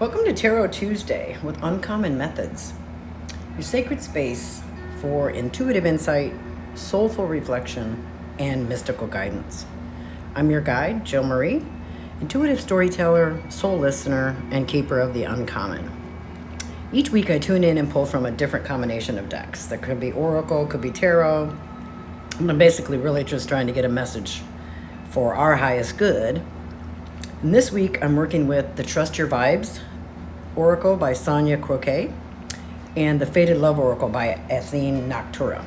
Welcome to Tarot Tuesday with Uncommon Methods, your sacred space for intuitive insight, soulful reflection, and mystical guidance. I'm your guide, Jill Marie, intuitive storyteller, soul listener, and keeper of the uncommon. Each week I tune in and pull from a different combination of decks. That could be Oracle, could be Tarot. I'm basically really just trying to get a message for our highest good. And this week I'm working with the Trust Your Vibes Oracle by Sonia Choquette and the Fated Love Oracle by Athene Noctua.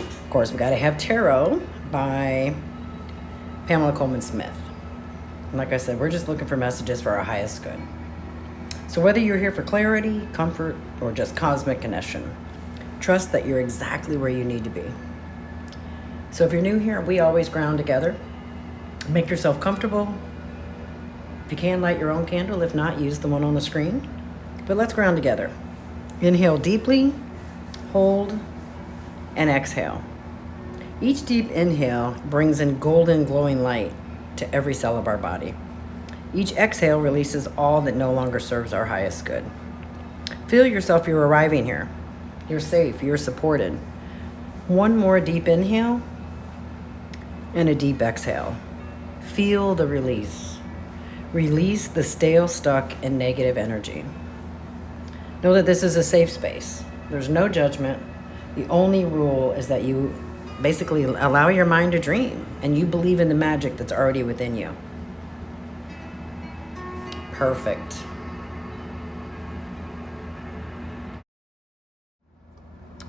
Of course, we got to have Tarot by Pamela Colman Smith. And like I said, we're just looking for messages for our highest good. So whether you're here for clarity, comfort, or just cosmic connection, trust that you're exactly where you need to be. So if you're new here, we always ground together. Make yourself comfortable. If you can, light your own candle. If not, use the one on the screen. But let's ground together. Inhale deeply, hold, and exhale. Each deep inhale brings in golden glowing light to every cell of our body. Each exhale releases all that no longer serves our highest good. Feel yourself, you're arriving here. You're safe, you're supported. One more deep inhale and a deep exhale. Feel the release. Release the stale, stuck, and negative energy. Know that this is a safe space. There's no judgment. The only rule is that you basically allow your mind to dream and you believe in the magic that's already within you. Perfect.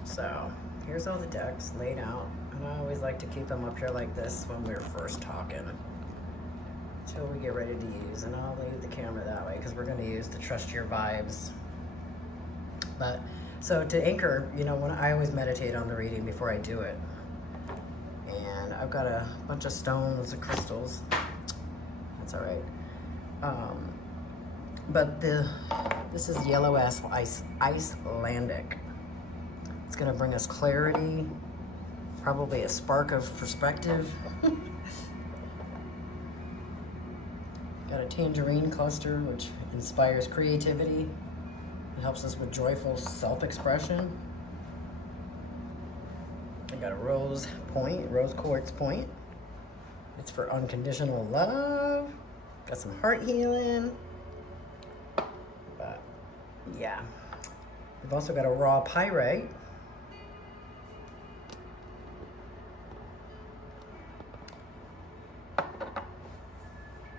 So here's all the decks laid out. And I always like to keep them up here like this when we're first talking until we get ready to use. And I'll leave the camera that way because we're going to use the Trust Your Vibes. But so to anchor, when I always meditate on the reading before I do it. And I've got a bunch of stones and crystals. That's all right. But this is yellow Icelandic. It's going to bring us clarity, probably a spark of perspective. Got a tangerine cluster, which inspires creativity. It helps us with joyful self-expression. I got a rose quartz point. It's for unconditional love. Got some heart healing. But yeah. We've also got a raw pyrite.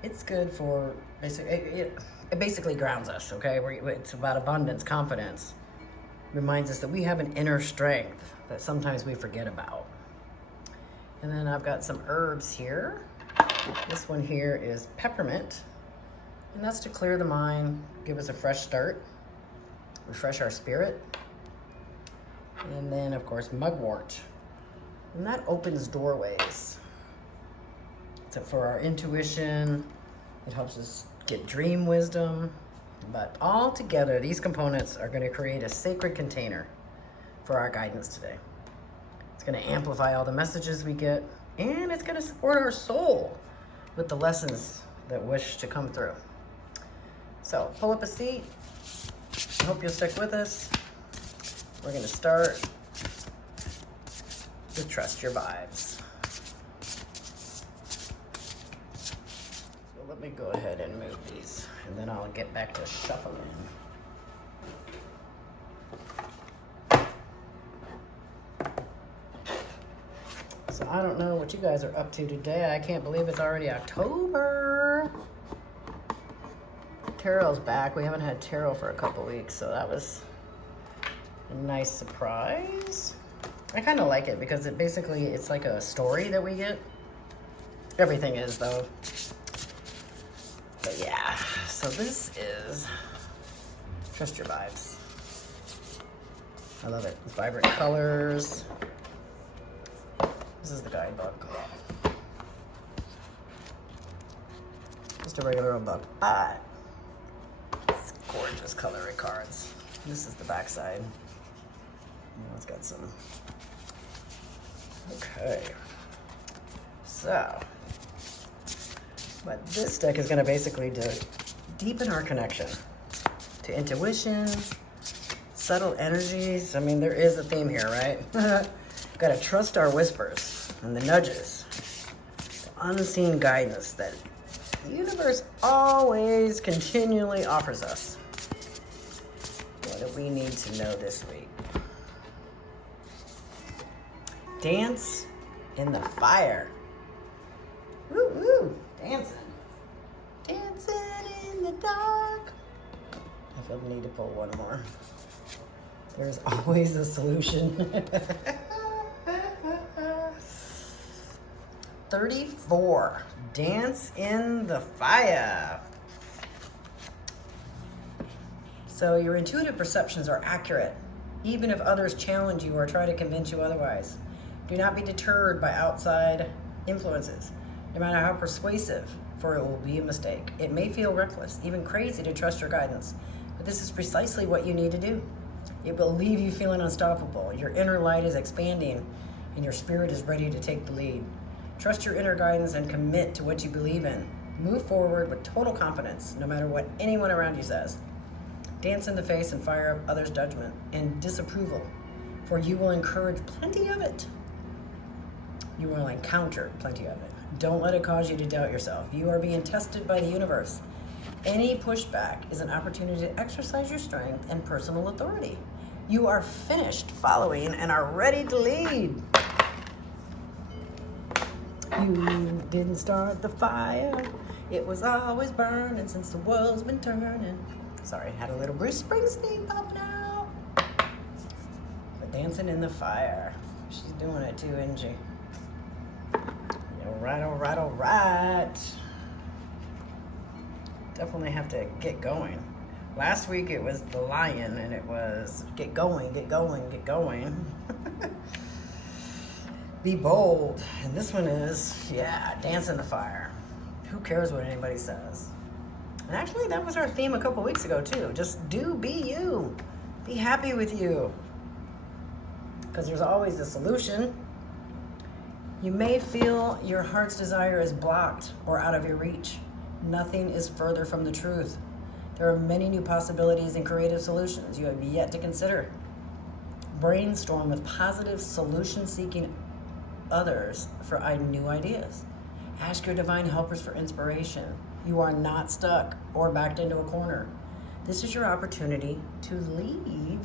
It's good for it basically grounds us, okay? It's about abundance, confidence. Reminds us that we have an inner strength that sometimes we forget about. And then I've got some herbs here. This one here is peppermint. And that's to clear the mind, give us a fresh start, refresh our spirit. And then, of course, mugwort. And that opens doorways. It's for our intuition. It helps us get dream wisdom. But all together, these components are going to create a sacred container for our guidance today. It's going to amplify all the messages we get, and it's going to support our soul with the lessons that wish to come through. So pull up a seat. I hope you'll stick with us. We're going to start with Trust Your Vibes. Let me go ahead and move these, and then I'll get back to shuffling. So I don't know what you guys are up to today. I can't believe it's already October. Tarot's back. We haven't had tarot for a couple weeks, so that was a nice surprise. I kind of like it because it's like a story that we get. Everything is, though. But yeah, so this is Trust Your Vibes. I love it. It's vibrant colors. This is the guidebook. Just a regular old book, but it's gorgeous coloring cards. This is the back side. It's got some. Okay. So. But this deck is going to basically deepen our connection to intuition, subtle energies. I mean, there is a theme here, right? Got to trust our whispers and the nudges, the unseen guidance that the universe always continually offers us. What do we need to know this week? Dance in the fire. Woo woo, dancing. Dancing in the dark. I feel the need to pull one more. There's always a solution. 34. Dance in the fire. So your intuitive perceptions are accurate, even if others challenge you or try to convince you otherwise. Do not be deterred by outside influences, no matter how persuasive, for it will be a mistake. It may feel reckless, even crazy to trust your guidance, but this is precisely what you need to do. It will leave you feeling unstoppable. Your inner light is expanding, and your spirit is ready to take the lead. Trust your inner guidance and commit to what you believe in. Move forward with total confidence, no matter what anyone around you says. Dance in the face and fire up others' judgment and disapproval, for you will encourage plenty of it. You will encounter plenty of it. Don't let it cause you to doubt yourself. You are being tested by the universe. Any pushback is an opportunity to exercise your strength and personal authority. You are finished following and are ready to lead. You didn't start the fire. It was always burning since the world's been turning. Sorry, had a little Bruce Springsteen popping out. But dancing in the fire. She's doing it too, isn't she? All right, all right, all right. Definitely have to get going. Last week it was the lion, and it was get going, get going, get going. Be bold. And this one is, dance in the fire. Who cares what anybody says? And actually, that was our theme a couple weeks ago, too. Just be you. Be happy with you. Because there's always a solution. You may feel your heart's desire is blocked or out of your reach. Nothing is further from the truth. There are many new possibilities and creative solutions you have yet to consider. Brainstorm with positive solution-seeking others for new ideas. Ask your divine helpers for inspiration. You are not stuck or backed into a corner. This is your opportunity to leave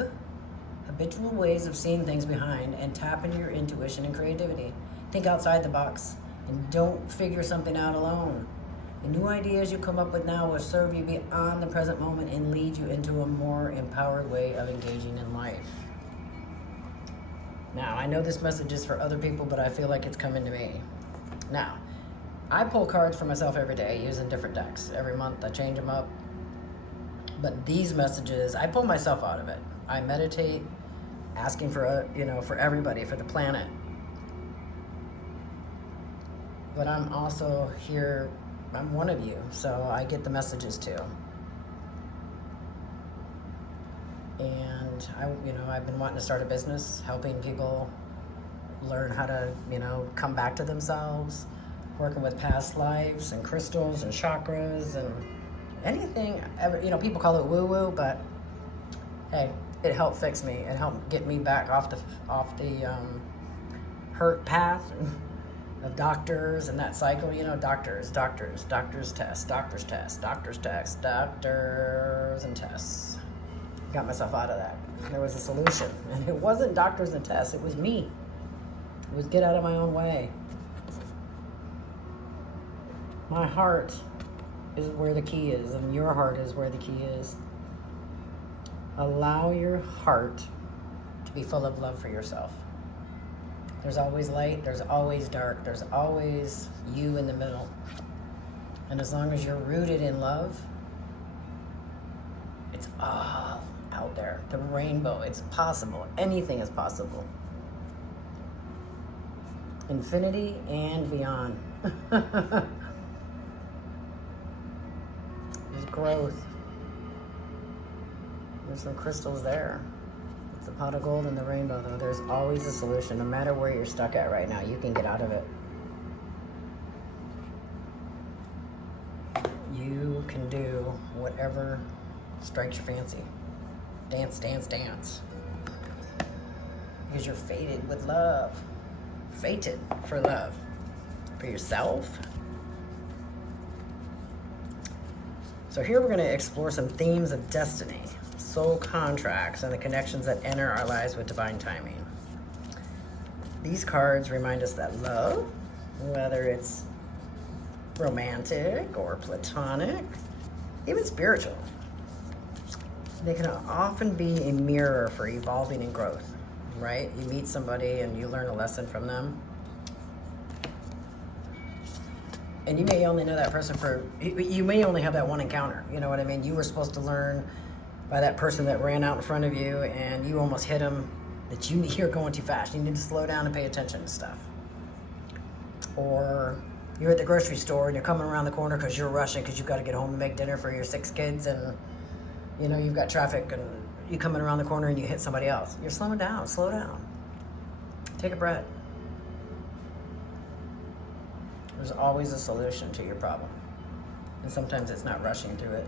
habitual ways of seeing things behind and tap into your intuition and creativity. Think outside the box and don't figure something out alone. The new ideas you come up with now will serve you beyond the present moment and lead you into a more empowered way of engaging in life. Now, I know this message is for other people, but I feel like it's coming to me. Now, I pull cards for myself every day using different decks. Every month I change them up. But these messages, I pull myself out of it. I meditate, asking for, for everybody, for the planet. But I'm also here, I'm one of you, so I get the messages too. And I've been wanting to start a business, helping people learn how to, come back to themselves, working with past lives and crystals and chakras and anything. People call it woo-woo, but hey, it helped fix me. It helped get me back off the hurt path of doctors and that cycle. Doctors and tests. Got myself out of that. There was a solution, and it wasn't doctors and tests. It was me. It was get out of my own way. My heart is where the key is, and your heart is where the key is. Allow your heart to be full of love for yourself. There's always light, there's always dark, there's always you in the middle. And as long as you're rooted in love, it's all out there. The rainbow, it's possible. Anything is possible. Infinity and beyond. There's growth. There's some crystals there. It's the pot of gold and the rainbow, though. There's always a solution. No matter where you're stuck at right now, you can get out of it. You can do whatever strikes your fancy. Dance, dance, dance. Because you're fated with love. Fated for love. For yourself. So here we're going to explore some themes of destiny, soul contracts, and the connections that enter our lives with divine timing. These cards remind us that love, whether it's romantic or platonic, even spiritual, they can often be a mirror for evolving and growth, right? You meet somebody and you learn a lesson from them. And you may only know that person you may only have that one encounter, you know what I mean? You were supposed to learn by that person that ran out in front of you and you almost hit them, that you're going too fast. You need to slow down and pay attention to stuff. Or you're at the grocery store and you're coming around the corner because you're rushing because you've got to get home and make dinner for your 6 kids, and you know you've got traffic and you're coming around the corner and you hit somebody else. You're slowing down. Slow down. Take a breath. There's always a solution to your problem. And sometimes it's not rushing through it.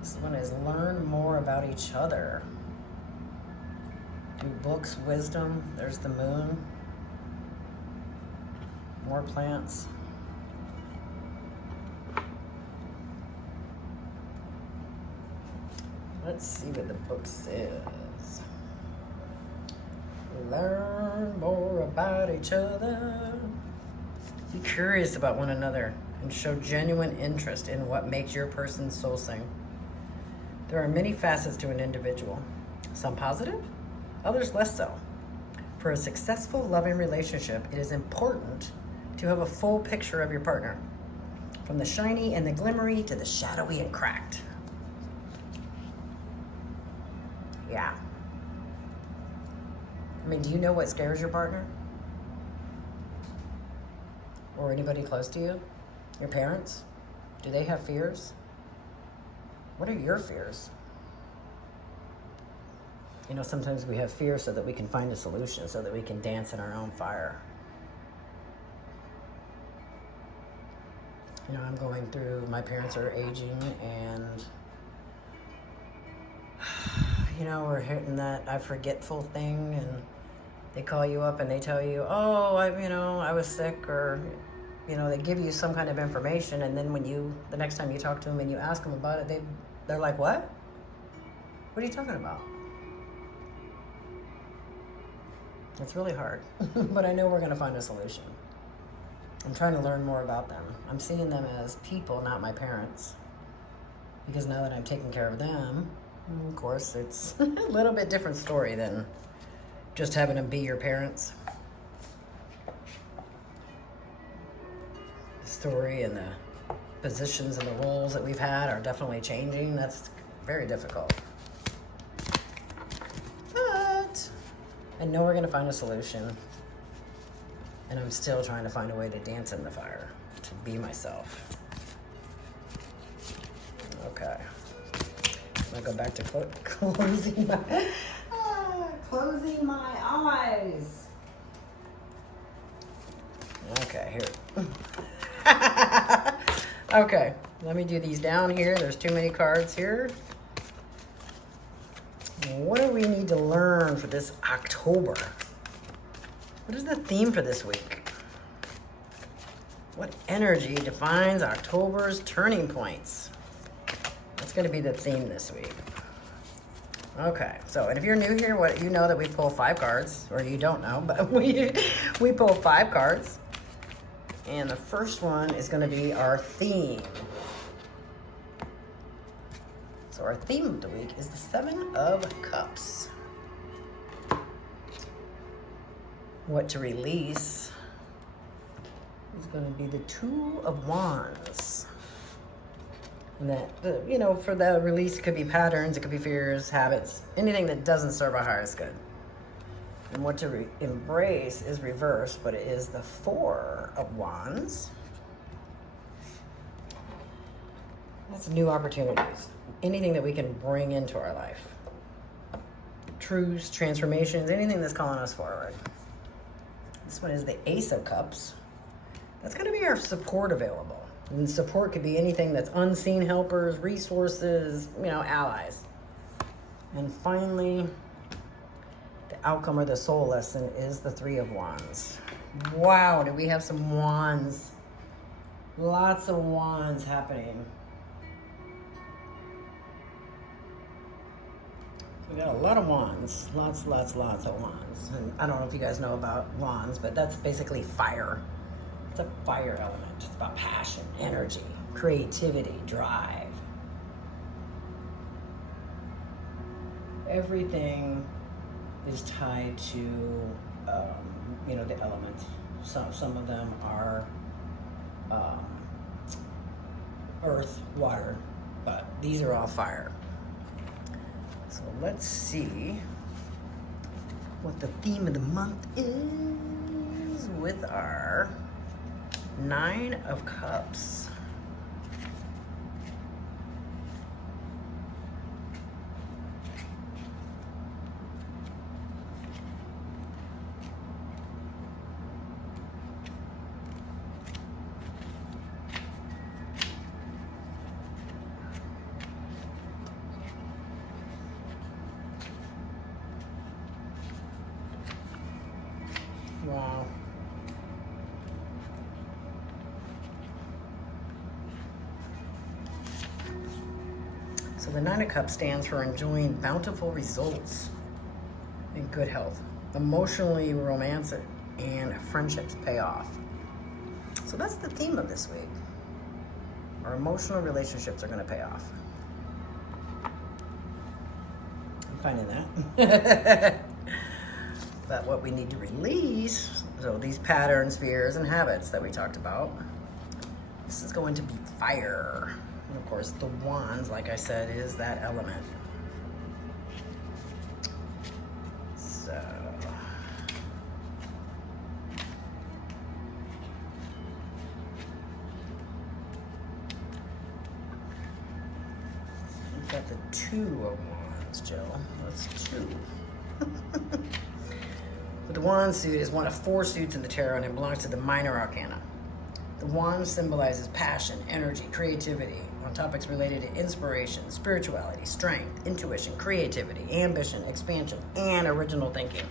This one is learn more about each other. Through books, wisdom, there's the moon. More plants. Let's see what the book says. Learn more about each other. Be curious about one another and show genuine interest in what makes your person soul sing. There are many facets to an individual, some positive, others less so. For a successful, loving relationship, it is important to have a full picture of your partner, from the shiny and the glimmery to the shadowy and cracked. Yeah. I mean, do you know what scares your partner? Or anybody close to you? Your parents? Do they have fears? What are your fears? You know, sometimes we have fear so that we can find a solution, so that we can dance in our own fire. You know, I'm going through, my parents are aging, and you know, we're hitting that I forgetful thing, and they call you up and they tell you, oh, I was sick, or, you know, they give you some kind of information, and then the next time you talk to them and you ask them about it, they're like, what? What are you talking about? It's really hard, but I know we're going to find a solution. I'm trying to learn more about them. I'm seeing them as people, not my parents, because now that I'm taking care of them, of course, it's a little bit different story than just having them be your parents. The story and the positions and the roles that we've had are definitely changing. That's very difficult. But I know we're going to find a solution. And I'm still trying to find a way to dance in the fire, to be myself. Okay. I'm going to go back to closing my eyes. Okay, here. Okay, let me do these down here. There's too many cards here. What do we need to learn for this October? What is the theme for this week? What energy defines October's turning points? That's going to be the theme this week. Okay, so, and if you're new here, you know that we pull 5 cards, or you don't know, but we pull 5 cards. And the first one is going to be our theme. So our theme of the week is the 7 of Cups. What to release is going to be the 2 of Wands. And that, you know, for the release, it could be patterns, it could be fears, habits, anything that doesn't serve our highest good. And what to embrace is reverse, but it is the 4 of Wands. That's new opportunities. Anything that we can bring into our life. Truths, transformations, anything that's calling us forward. This one is the Ace of Cups. That's going to be our support available. And support could be anything that's unseen helpers, resources, allies. And finally, the outcome or the soul lesson is the Three of Wands. Wow, do we have some wands? Lots of wands happening. We got a lot of wands. Lots of wands. And I don't know if you guys know about wands, but that's basically fire. It's a fire element. It's about passion, energy, creativity, drive. Everything is tied to, the elements. Some of them are earth, water, but these are all fire. So let's see what the theme of the month is with our Nine of Cups. Wow. So the Nine of Cups stands for enjoying bountiful results and good health, emotionally romantic, and friendships pay off. So that's the theme of this week. Our emotional relationships are going to pay off. I'm finding that. But what we need to release, so these patterns, fears, and habits that we talked about, this is going to be fire. And of course, the wands, like I said, is that element. So, we've got the Two of Wands, Jill. That's two. But the wand suit is one of 4 suits in the tarot, and it belongs to the minor arcana. The wand symbolizes passion, energy, creativity on topics related to inspiration, spirituality, strength, intuition, creativity, ambition, expansion, and original thinking.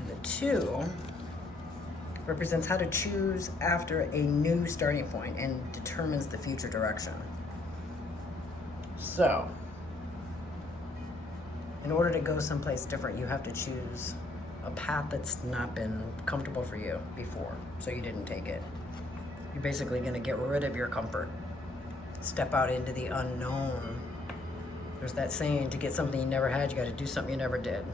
And the 2 represents how to choose after a new starting point and determines the future direction. So, in order to go someplace different, you have to choose a path that's not been comfortable for you before, so you didn't take it. You're basically going to get rid of your comfort. Step out into the unknown. There's that saying, to get something you never had, you got to do something you never did.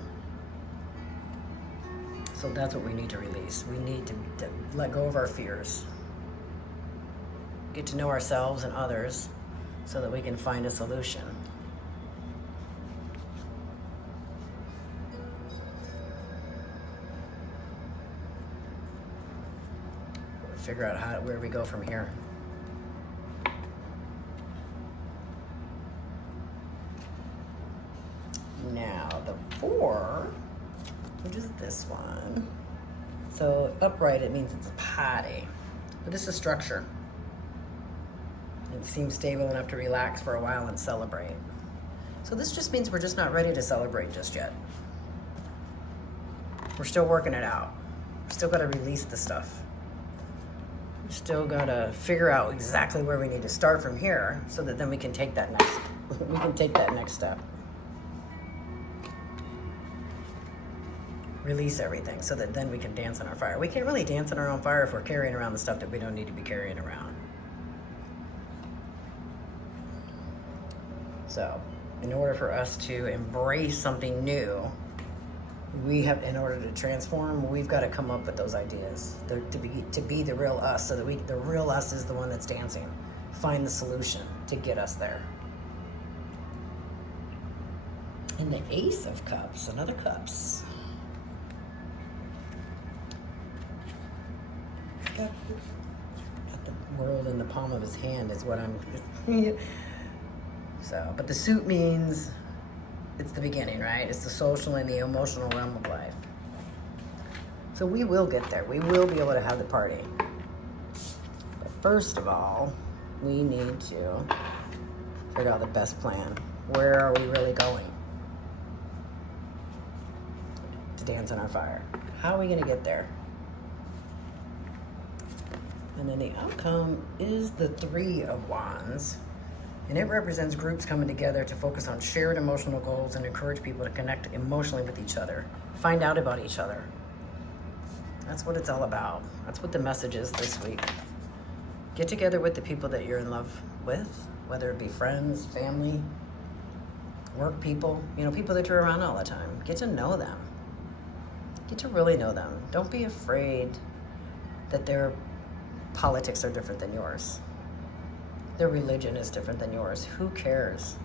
So that's what we need to release. We need to let go of our fears. Get to know ourselves and others so that we can find a solution. Figure out where we go from here. Now the 4, which is this one. So upright, it means it's a party, but this is structure. It seems stable enough to relax for a while and celebrate. So this just means we're just not ready to celebrate just yet. We're still working it out. We still got to release the stuff. Still gotta figure out exactly where we need to start from here, so that then we can take that next step. Release everything, so that then we can dance on our fire. We can't really dance on our own fire if we're carrying around the stuff that we don't need to be carrying around. So, in order for us to embrace something new, in order to transform, we've got to come up with those ideas to be the real us, so that the real us is the one that's dancing. Find the solution to get us there. And the Ace of Cups, another cups. Got the world in the palm of his hand is what I'm. So, but the suit means it's the beginning, right? It's the social and the emotional realm of life. So we will get there. We will be able to have the party. First of all, we need to figure out the best plan. Where are we really going to dance on our fire? How are we going to get there? And then the outcome is the Three of Wands. And it represents groups coming together to focus on shared emotional goals and encourage people to connect emotionally with each other. Find out about each other. That's what it's all about. That's what the message is this week. Get together with the people that you're in love with, whether it be friends, family, work people, people that you're around all the time. Get to know them. Get to really know them. Don't be afraid that their politics are different than yours. Their religion is different than yours. Who cares?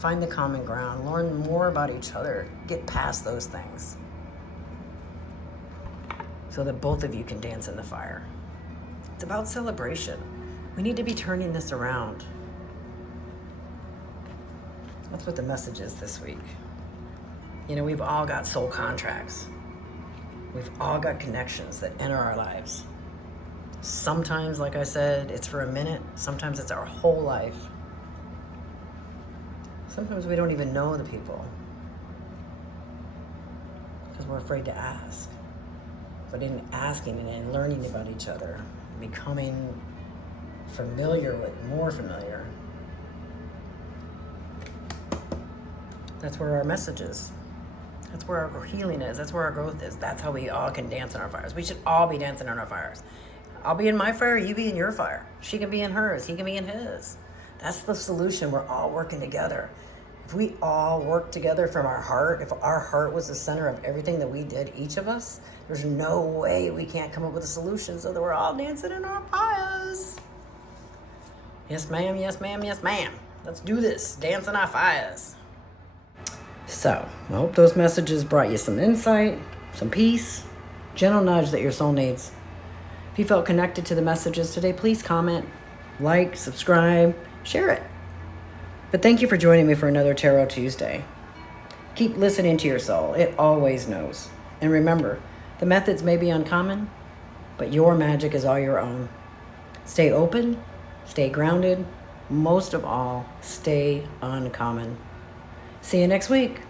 Find the common ground. Learn more about each other. Get past those things so that both of you can dance in the fire. It's about celebration. We need to be turning this around. That's what the message is this week. We've all got soul contracts. We've all got connections that enter our lives. Sometimes, like I said, it's for a minute. Sometimes it's our whole life. Sometimes we don't even know the people because we're afraid to ask. But in asking and in learning about each other, becoming more familiar, that's where our message is. That's where our healing is. That's where our growth is. That's how we all can dance on our fires. We should all be dancing on our fires. I'll be in my fire, you be in your fire. She can be in hers, he can be in his. That's the solution. We're all working together. If we all work together from our heart, if our heart was the center of everything that we did, each of us, there's no way we can't come up with a solution so that we're all dancing in our fires. Yes, ma'am, yes, ma'am, yes, ma'am. Let's do this. Dance in our fires. So, I hope those messages brought you some insight, some peace, gentle nudge that your soul needs. If you felt connected to the messages today, please comment, like, subscribe, share it. But thank you for joining me for another Tarot Tuesday. Keep listening to your soul. It always knows. And remember, the methods may be uncommon, but your magic is all your own. Stay open, stay grounded, most of all, stay uncommon. See you next week.